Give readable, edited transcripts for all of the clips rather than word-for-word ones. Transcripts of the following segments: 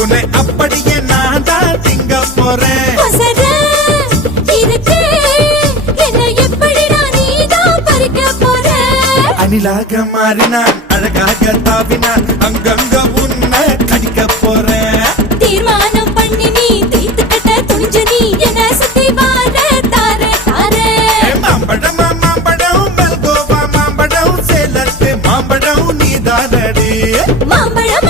உன்னை அப்படியே நான் தான் திங்க போறேன். அணிலாக மாறினான் அழகாக தாவினான் அங்கங்க உன்னை கடிக்க போறேன். தீர்மானம் பண்ணி நீ தீர்த்து கட்ட துணிஞ்ச நீ என்ன சுத்தி வார தாரே தாரே. மாம்பழம் மாம்பழம் மல்கோவா மாம்பழம் சேலத்து மாம்பழம் நீதானடி. மாம்பழம்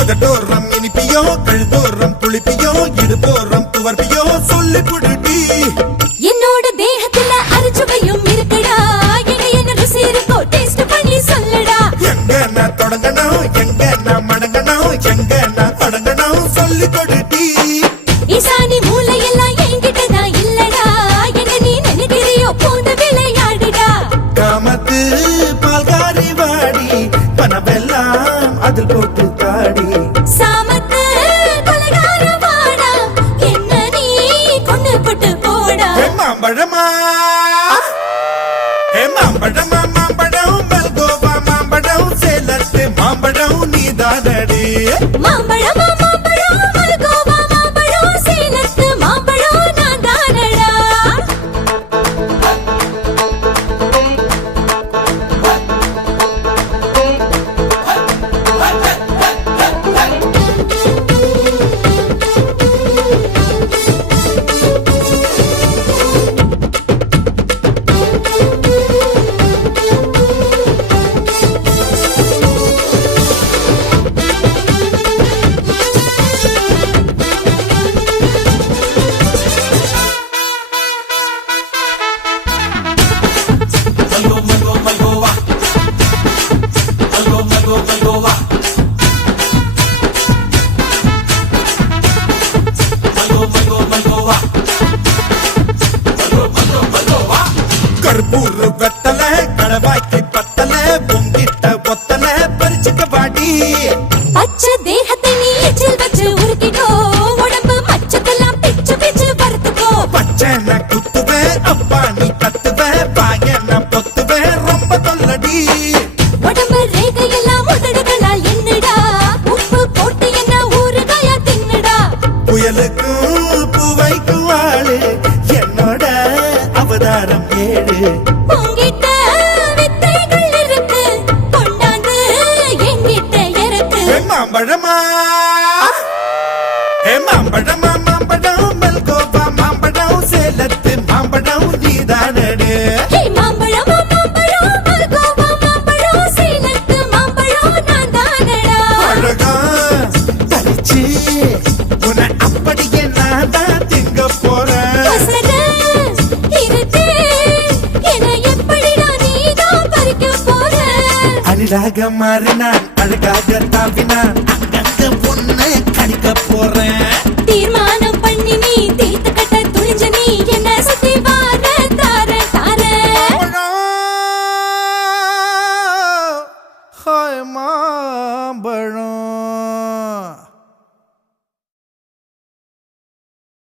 உதட்டோரம் இனிப்பியோ கழுத்தோரம் புளிப்பியோ இடுப்போரம் துவர்ப்பியோ சொல்லி புடுடி. என்னோட தேகத்துல அரிச்சுவையும் இருக்குடா என்ன ருசி இருக்கோ டேஸ்ட் பண்ணி சொல்லடா. எங்க நான் தொடங்கணும் எங்க நான் மடங்கணும் எங்க நான் தொடங்கணும் சொல்லி கொடுடி. ஈசானி மூளையெல்லாம் என்கிட்ட தான் இல்லடா என்ன நீ நினைக்கிறியோ போன விளையாடுடா. காமத்து பால்காரி வாடி பணமெல்லாம் அதில் போட்டு காடி. சாமத்து கொலைகார வாடா என்ன நீ கொண்டு போட்டு போடா. மாம்பழமா மாம்பழமா மாம்பழம் மல்கோவா மாம்பழம் சேலத்து மாம்பழம் நீதானடி. மாம்பழம் மாம்பழம் மல்கோவா மாம்பழம் சேலத்து மாம்பழம் நான் தானடா. கற்பூர வெத்தல கடவாய்க்கு பத்தல பொங்கிட்ட ஒத்தல பறிச்சுக்க பாடி. பச்சை தேகத்தை நீ எச்சில் வச்சு உருக்கிக்கோ உடம்பு மச்சத்தெல்லாம் பிச்சு பிச்சு பருத்துக்கோ. பச்சை நான் குத்துவேன் அப்பா நீ கத்துவேன் பாய நான் பொத்துவேன் ரொம்ப தொல்லடி. உடம்பு ரேகையெல்லாம் உதடுகளால் என்னடா உப்பு போட்டு என்ன ஊறுகாயா தின்னுடா. புயலுக்கும் பூவைக்கும் ஆளு என்னோட அவதாரம் ஏழு. உங்கிட்ட வித்தைகள் இருக்கு கொண்டாந்து எங்கிட்ட இருக்கு. மாம்பழமா மாம்பழமா மாம்பழம் மல்கோவா மாம்பழம் சேலத்து மாம்பழம் நீதானடி. மாம்பழம் மாம்பழம் மல்கோவா மாம்பழம் சேலத்து மாம்பழம் நான் தானடா. அழகா தரிச்சு உன்னை அப்படியே நான் தான் திங்க போறேன். எப்படிடா நீதான் பறிக்க போற. அணிலாக மாறினான் அழகாக தாவினான்